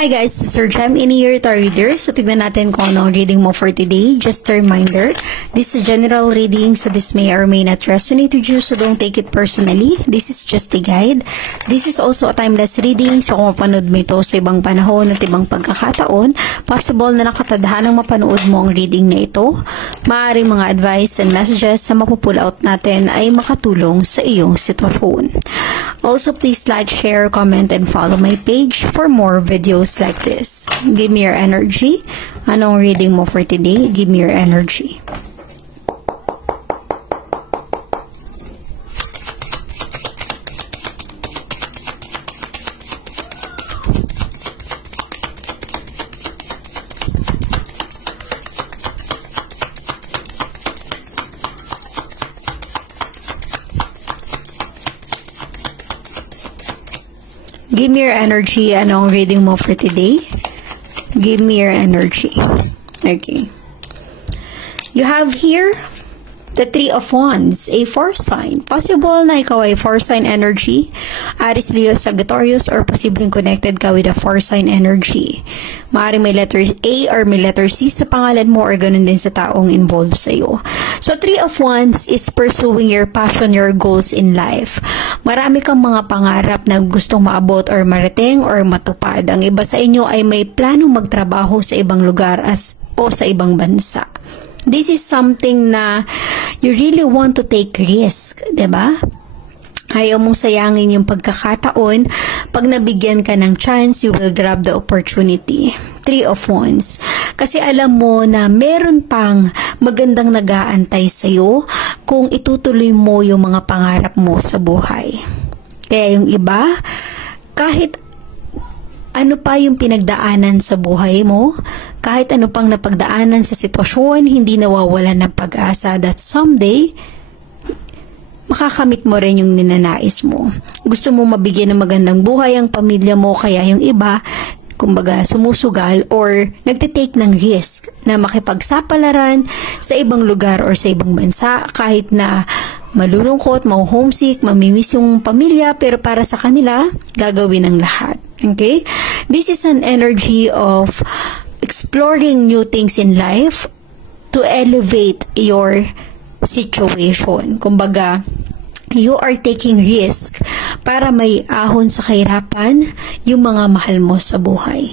Hi guys, this is Sir Jem in here, Tarot Reader. So tignan natin kung ano ang reading mo for today. Just a reminder, this is a general reading, so this may or may not resonate with you, so don't take it personally. This is just a guide. This is also a timeless reading, so kung mapanood mo ito sa ibang panahon at ibang pagkakataon, possible na nakatadhanang mapanood mo ang reading na ito. Maaaring mga advice and messages na mapupull out natin ay makatulong sa iyong sitwasyon. Also, please like, share, comment, and follow my page for more videos like this. Give me your energy. Anong reading mo for today? Give me your energy. Give me your energy. Anong reading mo for today? Give me your energy. Okay. You have here the Three of Wands, a 4 sign. Possible na ikaw ay 4 sign energy, Aries, Leo, Sagittarius, or posibleng connected ka with a 4 sign energy. Maaaring may letter A or may letter C sa pangalan mo or ganun din sa taong involved sa'yo. So, Three of Wands is pursuing your passion, your goals in life. Marami kang mga pangarap na gustong maabot or marating or matupad. Ang iba sa inyo ay may planong magtrabaho sa ibang lugar o sa ibang bansa. This is something na you really want to take risk, diba? Ayaw mong sayangin yung pagkakataon. Pag nabigyan ka ng chance, you will grab the opportunity. Three of Wands. Kasi alam mo na meron pang magandang nag-aantay sa'yo kung itutuloy mo yung mga pangarap mo sa buhay. Kaya yung iba, kahit ano pa yung pinagdaanan sa buhay mo, kahit ano pang napagdaanan sa sitwasyon, hindi nawawalan ng pag-asa that someday, makakamit mo rin yung ninanais mo. Gusto mo mabigyan ng magandang buhay ang pamilya mo, kaya yung iba, kumbaga sumusugal or nagtitake ng risk na makipagsapalaran sa ibang lugar or sa ibang bansa kahit na malulungkot, ma-homesick, mamimiss yung pamilya, pero para sa kanila, gagawin ang lahat. Okay? This is an energy of exploring new things in life to elevate your situation. Kumbaga, you are taking risk para may ahon sa kahirapan yung mga mahal mo sa buhay.